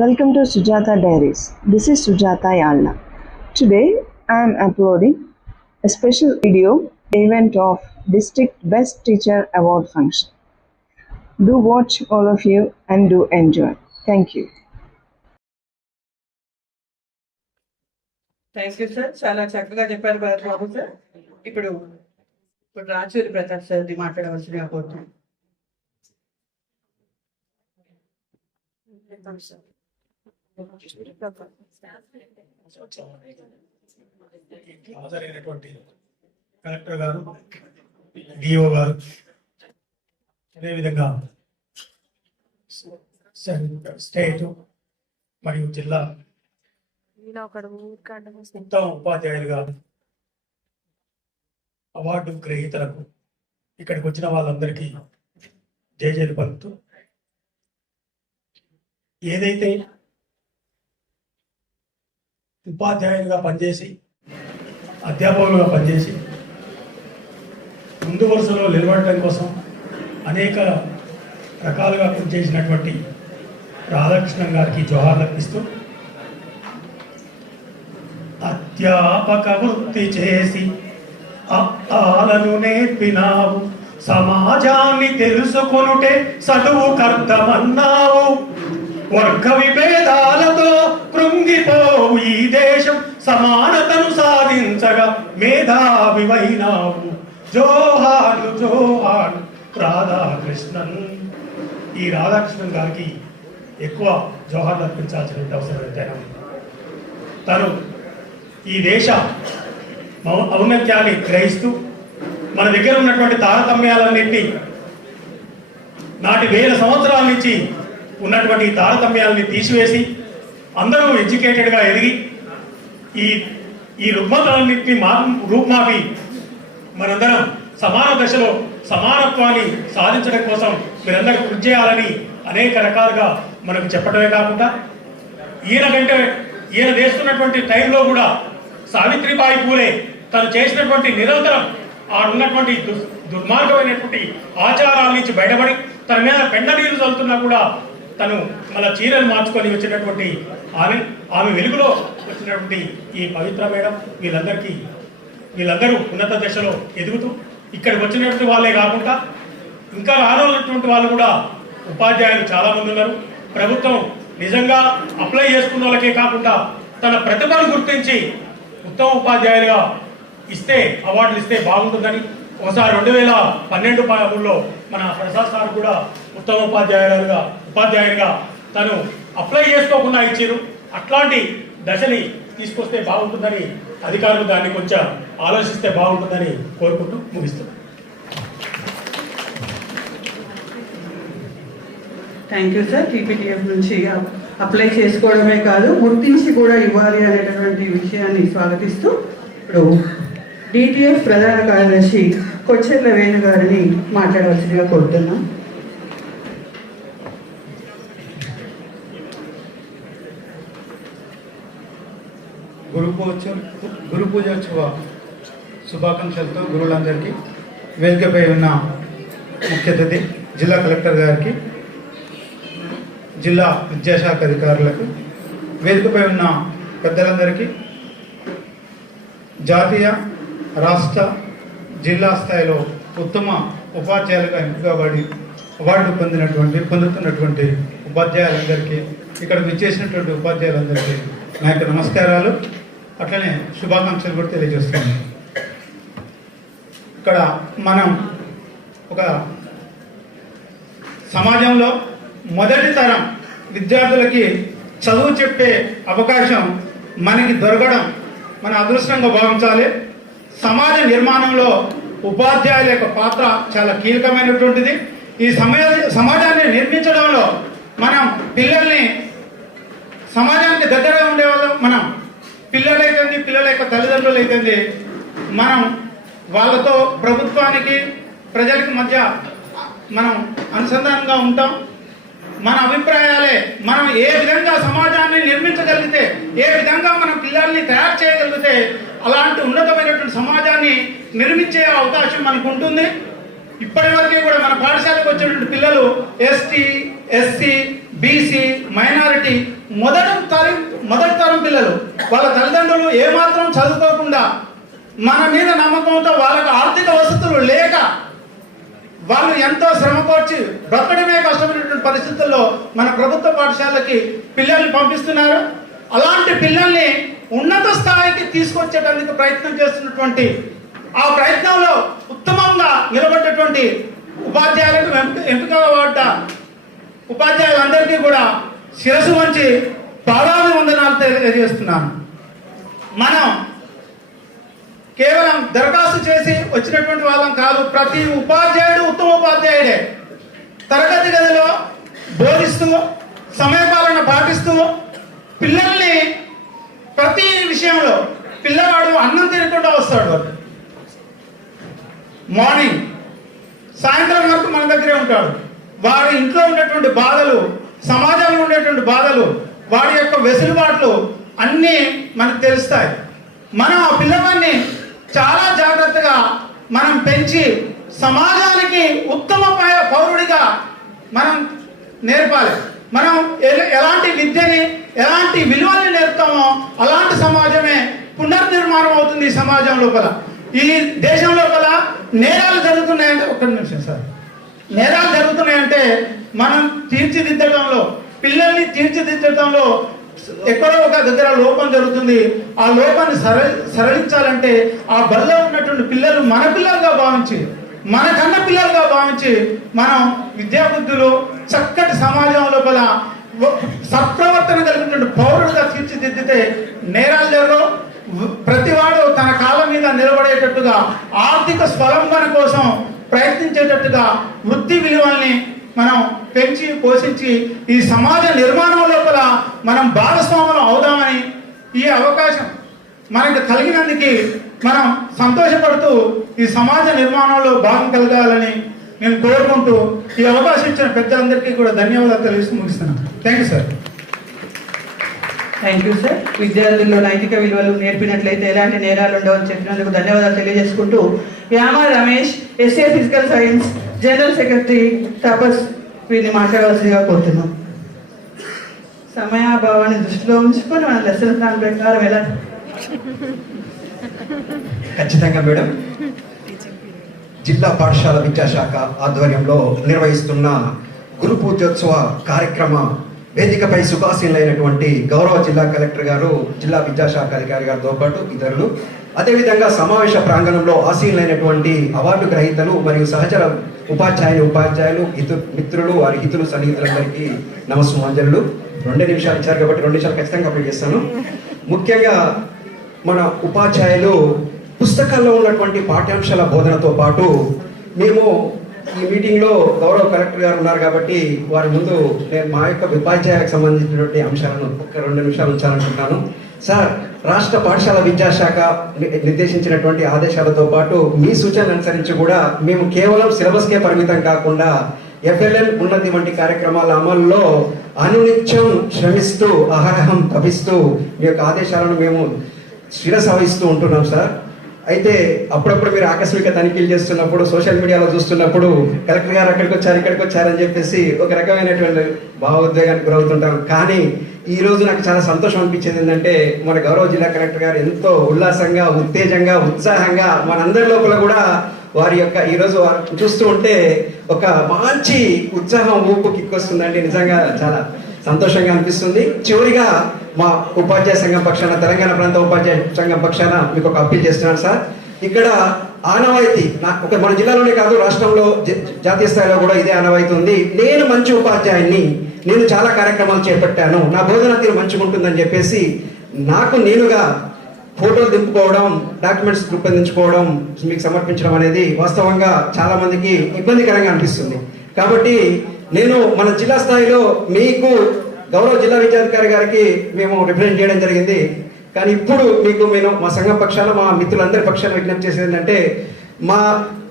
Welcome to Sujata Diaries. This is Sujata Yalna. Today I am uploading a special video event of District Best Teacher Award function. Do watch all of you and do enjoy. Thank you. Thank you sir. చాలా చక్కగా చెప్పారు బాబు sir. ఇప్పుడు రాజూరి ప్రతాప్ సార్ది మాట్లాడవలసిందిగా కోరుతున్నాను. హాజరైనటువంటి collector గారు, DO గారు, అదేవిధంగా state మరియు జిల్లా ఉత్తమ ఉపాధ్యాయులుగా అవార్డు గ్రహీతలకు ఇక్కడికి వచ్చిన వాళ్ళందరికీ జయజయలు పలుకుతూ, ఏదైతే ఉపాధ్యాయులుగా పనిచేసి అధ్యాపకులుగా పనిచేసి ముందు వరుసలో నిలబడటం కోసం అనేక రకాలుగా పనిచేసినటువంటి రాధాకృష్ణన్ గారికి జోహార్లు అర్పిస్తూ, అధ్యాపక వృత్తి చేసి ఆలను నేర్పినావు, సమాజాన్ని తెలుసుకొనుటే చదువు కర్తమన్నావు, వర్గ విభేదాలతో కృంగిపోవు ఈ దేశం, సమానతను సాధించగా మేధావివైనావు, జోహార్లు జోహార్లు రాధాకృష్ణన్. ఈ రాధాకృష్ణన్ గారికి ఎక్కువ జోహార్లు అర్పించాల్సిన అవసరం ఎంతైనా ఉంది. తను ఈ దేశ ఔన్నత్యాన్ని గ్రహిస్తూ మన దగ్గర ఉన్నటువంటి తారతమ్యాలన్నింటినీ, నాటి వేల సంవత్సరాల నుంచి ఉన్నటువంటి తారతమ్యాలని తీసివేసి అందరూ ఎడ్యుకేటెడ్గా ఎదిగి ఈ రుగ్మతలన్నింటినీ రూపుమాపి మనందరం సమాన దశలో సమానత్వాన్ని సాధించడం కోసం మీరందరూ కృషి చేయాలని అనేక రకాలుగా మనకు చెప్పడమే కాకుండా, ఈయన చేస్తున్నటువంటి టైంలో కూడా సావిత్రిబాయి పూలే తను చేసినటువంటి నిరంతరం ఉన్నటువంటి దుర్మార్గమైనటువంటి ఆచారాల నుంచి బయటపడి తన మీద పెండ నీరు చల్లుతున్నా కూడా తను మన చీరలు మార్చుకొని వచ్చినటువంటి ఆమె వెలుగులో వచ్చినటువంటి ఈ పవిత్ర మేడం వీళ్ళందరూ ఉన్నత దశలో ఎదుగుతూ ఇక్కడికి వచ్చినటువంటి వాళ్ళే కాకుండా ఇంకా రానున్నటువంటి వాళ్ళు కూడా ఉపాధ్యాయులు చాలామంది ఉన్నారు. ప్రభుత్వం నిజంగా అప్లై చేసుకున్న వాళ్ళకే కాకుండా తన ప్రతిభను గుర్తించి ఉత్తమ ఉపాధ్యాయులుగా అవార్డులు ఇస్తే బాగుంటుందని ఒకసారి 2012లో మన ప్రసాద్ సార్ కూడా ఉత్తమ ఉపాధ్యాయులుగా తను అప్లై చేసుకోకుండా ఇచ్చారు. అట్లాంటి దశని తీసుకొస్తే బాగుంటుందని అధికారులు దాన్ని కొంచెం ఆలోచిస్తే బాగుంటుందని కోరుకుంటూ ముగిస్తున్నాను. Thank you sir. టీపీటీఎఫ్ నుంచి అప్లై చేసుకోవడమే కాదు, గుర్తించి కూడా ఇవ్వాలి అనేటటువంటి విషయాన్ని స్వాగతిస్తూ ఇప్పుడు డిటిఎఫ్ ప్రధాన కార్యదర్శి కొచ్చెర్ల వేణు గారిని మాట్లాడవలసిందిగా కోరుతున్నాం. గురు పూజోత్సవ శుభాకాంక్షలతో గురువులందరికీ, వేదికపై ఉన్న ముఖ్య అతిథి జిల్లా కలెక్టర్ గారికి, జిల్లా విద్యాశాఖ అధికారులకు, వేదికపై ఉన్న పెద్దలందరికీ, జాతీయ రాష్ట్ర జిల్లా స్థాయిలో ఉత్తమ ఉపాధ్యాయులుగా ఎంపికబడి అవార్డు పొందుతున్నటువంటి ఉపాధ్యాయులందరికీ, ఇక్కడ విచ్చేసినటువంటి ఉపాధ్యాయులందరికీ నా యొక్క నమస్కారాలు, అట్లనే శుభాకాంక్షలు కూడా తెలియజేస్తున్నాను. ఇక్కడ మనం ఒక సమాజంలో మొదటి తరం విద్యార్థులకి చదువు చెప్పే అవకాశం మనకి దొరకడం మన అదృష్టంగా భావించాలి. సమాజ నిర్మాణంలో ఉపాధ్యాయుల యొక్క పాత్ర చాలా కీలకమైనటువంటిది. ఈ సమాజాన్ని నిర్మించడంలో మనం పిల్లల్ని సమాజానికి దగ్గరగా ఉండేవాళ్ళం, మనం పిల్లలైతుంది, పిల్లల యొక్క తల్లిదండ్రులు అయితుంది, మనం వాళ్ళతో ప్రభుత్వానికి ప్రజలకి మధ్య మనం అనుసంధానంగా ఉంటాం. మన అభిప్రాయాలే మనం ఏ విధంగా సమాజాన్ని నిర్మించగలిగితే, ఏ విధంగా మనం పిల్లల్ని తయారు చేయగలిగితే అలాంటి ఉన్నతమైనటువంటి సమాజాన్ని నిర్మించే అవకాశం మనకు ఉంటుంది. ఇప్పటి వరకు కూడా మన పాఠశాలకు వచ్చేటువంటి పిల్లలు ఎస్టీ, ఎస్సీ, బీసీ, మైనారిటీ మొదటి తరం పిల్లలు వాళ్ళ తల్లిదండ్రులు ఏమాత్రం చదువుకోకుండా మన మీద నమ్మకంతో వాళ్ళకు ఆర్థిక వసతులు లేక వాళ్ళు ఎంతో శ్రమపరిచి బ్రతకడమే కష్టమైనటువంటి పరిస్థితుల్లో మన ప్రభుత్వ పాఠశాలకి పిల్లల్ని పంపిస్తున్నారు. అలాంటి పిల్లల్ని ఉన్నత స్థాయికి తీసుకొచ్చేటందుకు ప్రయత్నం చేస్తున్నటువంటి ఆ ప్రయత్నంలో ఉత్తమంగా నిలబడ్డటువంటి ఉపాధ్యాయులకు ఎంపిక పడ్డ ఉపాధ్యాయులందరికీ కూడా శిరస్సు వంచి పాదాభివందనాలు తెలియజేస్తున్నాను. మనం కేవలం దరఖాస్తు చేసి వచ్చినటువంటి వాళ్ళం కాదు. ప్రతి ఉపాధ్యాయుడు ఉత్తమ ఉపాధ్యాయుడే. తరగతి గదిలో బోధిస్తూ సమయపాలన పాటిస్తూ పిల్లల్ని ప్రతి విషయంలో పిల్లవాడు అన్నం తినకుండా వస్తాడు. మార్నింగ్ సాయంత్రం వరకు మన దగ్గరే ఉంటాడు. వాడి ఇంట్లో ఉండేటువంటి బాధలు, సమాజంలో ఉండేటువంటి బాధలు, వాడి యొక్క వెసులుబాట్లు అన్నీ మనకు తెలుస్తాయి. మనం ఆ పిల్లవాడిని చాలా జాగ్రత్తగా మనం పెంచి సమాజానికి ఉత్తమ పౌరుడిగా మనం నేర్పాలి. మనం ఎలాంటి విద్యని, ఎలాంటి విలువల్ని నేర్పుతామో అలాంటి సమాజమే పునర్నిర్మాణం అవుతుంది. ఈ సమాజం లోపల, ఈ దేశం లోపల నేరాలు జరుగుతున్నాయంటే, ఒక్క నిమిషం సార్, నేరాలు జరుగుతున్నాయంటే మనం తీర్చిదిద్దడంలో, పిల్లల్ని తీర్చిదిద్దడంలో ఎక్కడో ఒక దగ్గర లోపం జరుగుతుంది. ఆ లోపాన్ని సరళించాలంటే ఆ బల్లో ఉన్నటువంటి పిల్లలు మన పిల్లలుగా భావించి, మన కన్న పిల్లలుగా భావించి మనం విద్యాబుద్ధులు చక్కటి సమాజం లోపల సత్ప్రవర్తన కలిగినటువంటి పౌరులుగా తీర్చిదిద్దితే నేరాలు జరగవు. ప్రతివాడు తన కాళ్ళ మీద నిలబడేటట్టుగా, ఆర్థిక స్వలంబన కోసం ప్రయత్నించేటట్టుగా వృత్తి విలువల్ని మనం పెంచి పోషించి ఈ సమాజ నిర్మాణం లోపల మనం భాగస్వాములు అవుదామని ఈ అవకాశం మనకు కలిగినందుకు మనం సంతోషపడుతూ ఈ సమాజ నిర్మాణంలో భాగం కలగాలని నేను కోరుకుంటూ ఈ అవకాశం ఇచ్చిన పెద్దలందరికీ కూడా ధన్యవాదాలు తెలియజేస్తూ ముగిస్తున్నాను. Thank you sir. Thank you sir. విద్యార్థుల్లో నైతిక విలువలు నేర్పినట్లయితే ఎలాంటి నేరాలు ఉండవని చెప్పినందుకు ధన్యవాదాలు తెలియజేసుకుంటూ Yama Ramesh, SA physical science general secretary Tapas వీరిని మాట్లాడవలసిందిగా కోరుతున్నాం. సమయాభావాన్ని దృష్టిలో ఉంచుకొని మన లెసన్ ప్లాన్ ప్రకారం ఎలా ఖచ్చితంగా మేడం. జిల్లా పాఠశాల విద్యాశాఖ ఆధ్వర్యంలో నిర్వహిస్తున్న గురు పూజోత్సవ కార్యక్రమ వేదికపై సుఖాసీనులైనటువంటి గౌరవ జిల్లా కలెక్టర్ గారు, జిల్లా విద్యాశాఖ అధికారి గారితో పాటు ఇతరులు, అదేవిధంగా సమావేశ ప్రాంగణంలో ఆసీనులైనటువంటి అవార్డు గ్రహీతలు మరియు సహచర ఉపాధ్యాయులు, మిత్రులు, వారి హితులు, సన్నిహితులందరికీ నమస్సుమాంజలు. 2 నిమిషాలు ఇచ్చారు కాబట్టి 2 నిమిషాలు ఖచ్చితంగా కంప్లీట్ చేస్తాను. ముఖ్యంగా మన ఉపాధ్యాయులు పుస్తకాల్లో ఉన్నటువంటి పాఠ్యాంశాల బోధనతో పాటు మేము ఈ మీటింగ్లో గౌరవ కలెక్టర్ గారు ఉన్నారు కాబట్టి వారి ముందు నేను మా యొక్క ఉపాధ్యాయులకు సంబంధించినటువంటి అంశాలను ఒక 2 నిమిషాలు ఉంచాలనుకుంటున్నాను. సార్, రాష్ట్ర పాఠశాల విద్యాశాఖ నిర్దేశించినటువంటి ఆదేశాలతో పాటు మీ సూచనలు అనుసరించి కూడా మేము కేవలం సిలబస్కే పరిమితం కాకుండా FLN ఉన్నతి వంటి కార్యక్రమాల అమలులో అనునిత్యం శ్రమిస్తూ అహరహం తపిస్తూ మీ యొక్క ఆదేశాలను మేము శిరసావహిస్తూ ఉంటున్నాం సార్. అయితే అప్పుడప్పుడు మీరు ఆకస్మిక తనిఖీలు చేస్తున్నప్పుడు, సోషల్ మీడియాలో చూస్తున్నప్పుడు కలెక్టర్ గారు ఇక్కడికి వచ్చారని చెప్పేసి ఒక రకమైనటువంటి భావోద్వేగానికి గురవుతుంటాం. కానీ ఈ రోజు నాకు చాలా సంతోషం అనిపించింది ఏంటంటే, మన గౌరవ జిల్లా కలెక్టర్ గారు ఎంతో ఉల్లాసంగా, ఉత్తేజంగా, ఉత్సాహంగా మనందరి లోపల కూడా వారి యొక్క ఈరోజు చూస్తూ ఉంటే ఒక మంచి ఉత్సాహం, ఊపు కిక్కొస్తుందండి. నిజంగా చాలా సంతోషంగా అనిపిస్తుంది. చివరిగా మా ఉపాధ్యాయ సంఘం పక్షాన, తెలంగాణ ప్రాంత ఉపాధ్యాయ సంఘం పక్షాన మీకు ఒక అప్పీల్ చేస్తున్నాను సార్. ఇక్కడ ఆనవాయితీ ఒక మన జిల్లాలోనే కాదు, రాష్ట్రంలో జాతీయ స్థాయిలో కూడా ఇదే ఆనవాయితీ ఉంది. నేను మంచి ఉపాధ్యాయుని, నేను చాలా కార్యక్రమాలు చేపట్టాను, నా బోధన తీరు మంచిగా ఉంటుందని చెప్పేసి నాకు నేనుగా ఫోటోలు దింపుకోవడం, డాక్యుమెంట్స్ రూపొందించుకోవడం, మీకు సమర్పించడం అనేది వాస్తవంగా చాలా మందికి ఇబ్బందికరంగా అనిపిస్తుంది. కాబట్టి నేను మన జిల్లా స్థాయిలో మీకు గౌరవ జిల్లా విద్యాధికారి గారికి మేము రిప్రజెంట్ చేయడం జరిగింది. కానీ ఇప్పుడు మీకు నేను మా సంఘం పక్షాన, మా మిత్రులందరి పక్షాన విజ్ఞప్తి చేసేది ఏంటంటే, మా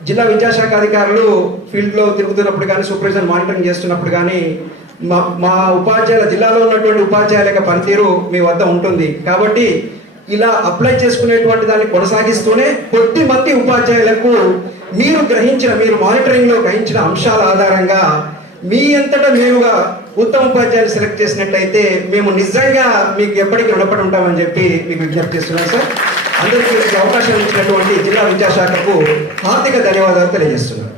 జిల్లా విద్యాశాఖ అధికారులు ఫీల్డ్లో తిరుగుతున్నప్పుడు కానీ, సూపర్విజన్ మానిటరింగ్ చేస్తున్నప్పుడు కానీ మా ఉపాధ్యాయుల, జిల్లాలో ఉన్నటువంటి ఉపాధ్యాయుల యొక్క పనితీరు మీ వద్ద ఉంటుంది. కాబట్టి ఇలా అప్లై చేసుకునేటువంటి దాన్ని కొనసాగిస్తూనే కొద్ది మంది ఉపాధ్యాయులకు మీరు మానిటరింగ్లో గ్రహించిన అంశాల ఆధారంగా మీ అంతటా మీరుగా ఉత్తమ ఉపాధ్యాయులు సెలెక్ట్ చేసినట్లయితే మేము నిజంగా మీకు ఎప్పటికీ రుణపడి ఉంటామని చెప్పి మీకు విజ్ఞప్తి చేస్తున్నాం సార్. అందరికీ అవకాశం ఇచ్చినటువంటి జిల్లా విద్యాశాఖకు హార్దిక ధన్యవాదాలు తెలియజేస్తున్నాను.